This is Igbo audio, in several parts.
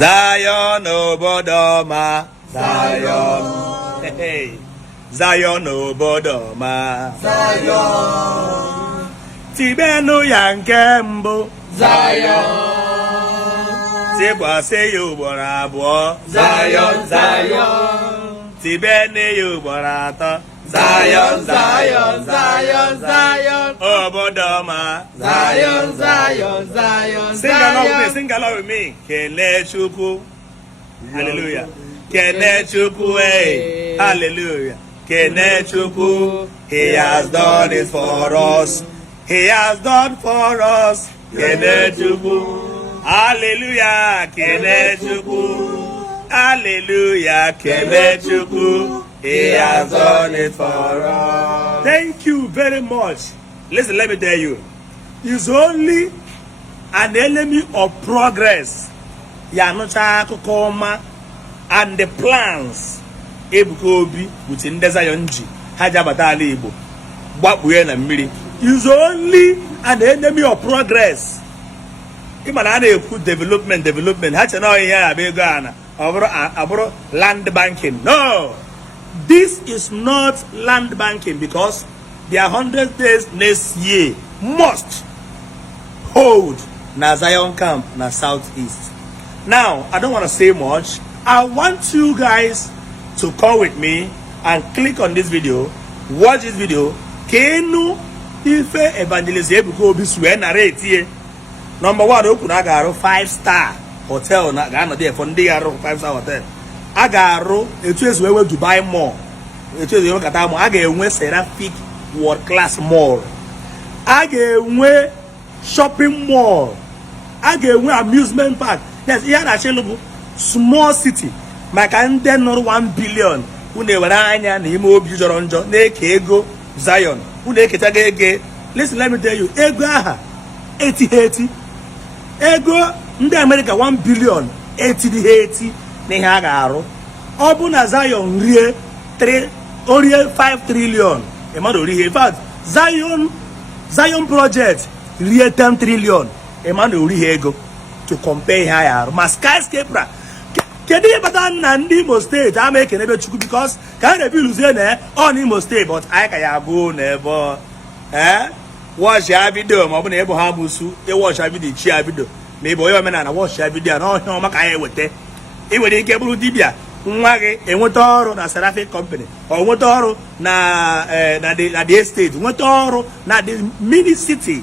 Zion obodoma, Zion. Hey, Zion obodoma, Zion. Tibenu yankembo, Zion. Tikwase ugboro abụọ, Zion, Zion. Tibene ugboro atọ, Zion, Zion, Zion, Zion. Obodoma, Zion, Zion, Zion. Sing along with me. Kele Chukwu. Hallelujah. Kele Chukwu. Hey. Hallelujah. Kele Chukwu. He has done it for us. He has done for us. Kele Chukwu. Hallelujah. Kele Chukwu. Hallelujah. Kele Chukwu. He has done it for us. Thank you very much. Listen, let me tell you. It's only an enemy of progress. Yanucha Kokoma and the plans Ebuka Obi with Ndezayonji Hajabatali Igbo. Is only an enemy of progress. Imanane put development. Hachano here Begana abro land banking. No. This is not land banking because their 100 days next year must hold na Zion camp na southeast. Now, I don't want to say much. I want you guys to come with me and click on this video, watch this video. Kenu ife Evangelist Ebuka Obi swear narrate here. Number one, open agaro 5-star hotel na gano there for ndị aro 5-star hotel. Agaro etu ezu ewe Dubai mall. Etu ezu ewe kata mall. Aga enwe Seraphic world class mall. Aga enwe shopping mall. Aga enwe amusement park. Yes, here na Chelubu small city. Maka ndị nọrọ 1 billion. Unu ewere anya na ime obi jọrọ njọ na-eke ego Zion. Unu eketaga ege. Listen, let me tell you. Ego aha 80. Ego ndị America 1 billion 80 na ihe a ga-arụ. Ọ bụ na Zion rie 5 trillion. Emmanuel rie. In fact, Zion project rie 10 trillion. Emmanuel rie ego to compare ihe a ga-arụ. Ma skyscraper. Kedu ihe bata na ndị Imo State ama ekene ebe Chukwu because ka a na-ebi luzie na on Imo State but anyị ka ya bụ n'ebe watch ya video ma ọ bụ na ebo ha musu watch ya video chi ya video ma ebo onye omenala watch ya video na ọhịa ọma ka anyị eweta nwere ike bụrụ dibịa nwa gị enweta ọrụ na Seraphic company ọ nweta ọrụ na the estate nweta ọrụ na the mini city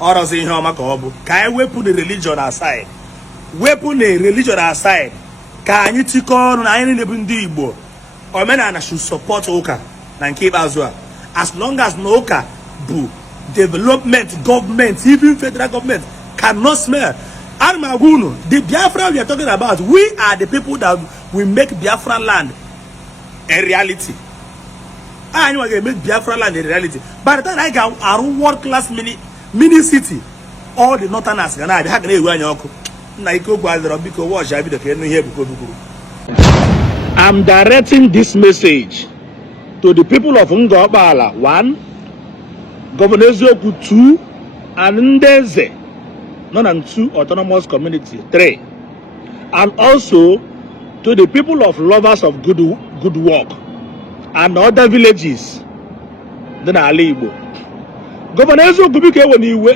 ọrọzi ihe ọma ka ọ bụ ka anyị wepụ the religion aside ka anyị tikọ ọrụ na anyị niile bụ ndị Igbo omenala should support ụka na nke ikpeazụ a as long as na ụka bụ development government even federal government cannot smell. The Biafra we are talking about, we are the people that will make Biafra land a reality. I want to make Biafra land a reality. By the time I got our world class mini city, all the northerners gonna be having I'm directing this message to the people of Ngor Okpala. 1, Governor Zoku 2, and Ndeze. None and 2 autonomous community. 3, and also to the people of lovers of good work and other villages. Then Ali Igbo. Governor Zoku when you were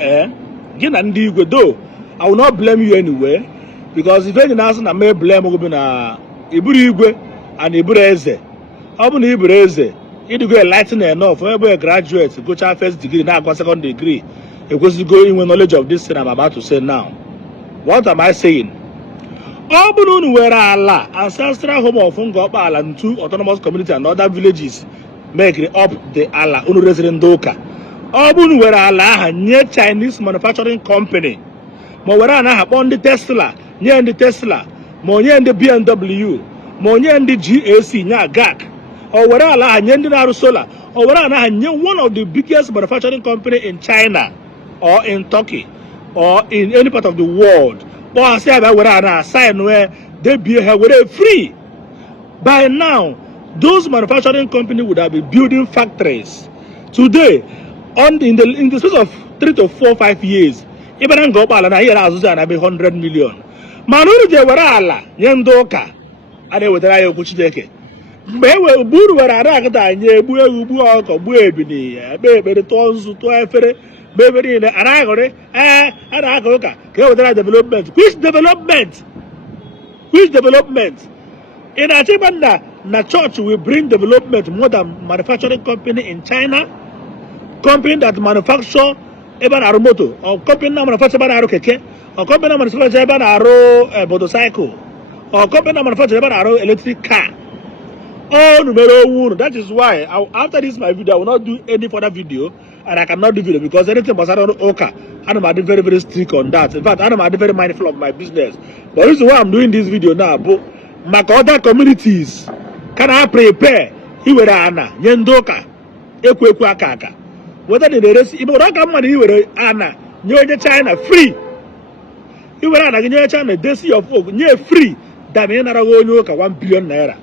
though I will not blame you anyway because if any nation I may blame Obina Iburi and Ibureze. Obun Ibureze, it go enlightened enough. Whenever a graduate go to first degree, now go second degree. Because you go in with knowledge of this thing I'm about to say now. What am I saying? Obunun were Allah, ancestral home of Ngor Okpala and 2 autonomous communities and other villages make up the Allah, Unu resident Doka. Obun were Allah, near Chinese manufacturing company. Mo were Allah upon the Tesla, near the Tesla, more near the BMW, more near the GAC, near GAC. Or were Allah, near the Solar, or were Allah, near one of the biggest manufacturing company in China. Or in Turkey, or in any part of the world, or I say about a sign where they be here with free. By now, those manufacturing companies would have been building factories. Today, in the space of 3 to 4, 5 years, even Ngor Okpala na here has 100 million. mana unu je were ala nye ndị ụka a na-ewetara ya okwu Chineke mgbe uru were ara akịta anyị egbu ewu gbuo ọkọ gbuo ebini ekpe ekpere tụọ nzu tụọ efere mgbe ebe niile ara aghọrị a na-aka ụka ka e wetara development. Which development? Which development? In Achibanda, the church will bring development more than manufacturing company in China, company that manufacture even motor, or company that manufacture keke, or company that manufacture motorcycle, or company that manufacture electric car. Oh, numero one. That is why after this my video, I will not do any further video, and I cannot do video because anything was around Oka. I'm very, very strict on that. In fact, I'm very mindful of my business. But this is why I'm doing this video now. But my other communities can I prepare? Iwerana, Yendoka, Ekaka. Whether the rest, if you don't come money, Iwerana, New China free. Iwerana, New China, they see your folk, near free. That means I go 1 billion naira.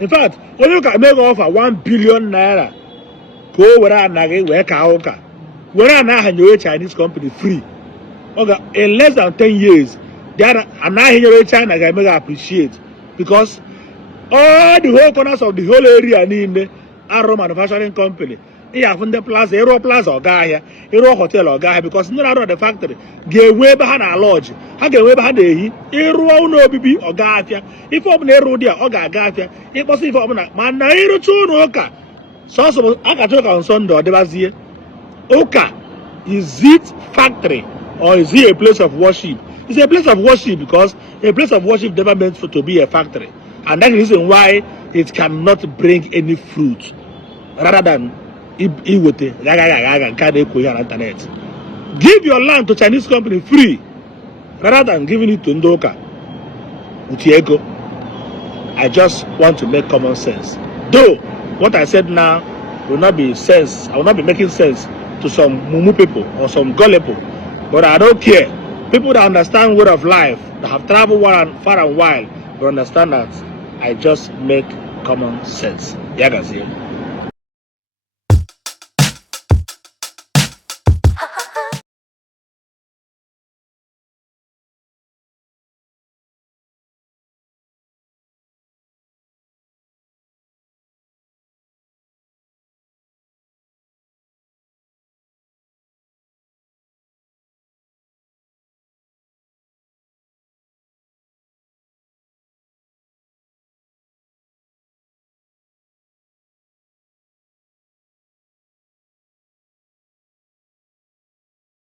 In fact, when you can make offer 1 billion naira, go where I where Kaoka, where I now Chinese company free. Okay, in less than 10 years, there are now China can make appreciate because all the whole corners of the whole area in the Arrow manufacturing company. Yeah, from the plaza, Aero Plaza or Gaia, Aero Hotel or Gaia, because no out of the factory, get way behind our lodge. I get way behind the Aero no BB or Gaia. If I'm Aero there or Gaia, it was if I'm not man, Aero to Oka. So I can talk on Sunday or the Basia. Oka, is it factory or is it a place of worship? It's a place of worship because a place of worship never meant to be a factory. And that's the reason why it cannot bring any fruit rather than internet. Give your land to Chinese company free rather than giving it to Ndoka Utiego. I just want to make common sense. Though what I said now will not be sense, I will not be making sense to some mumu people or some gullible, but I don't care. People that understand word of life, that have traveled far and wide, will understand that I just make common sense. Yeah, guys.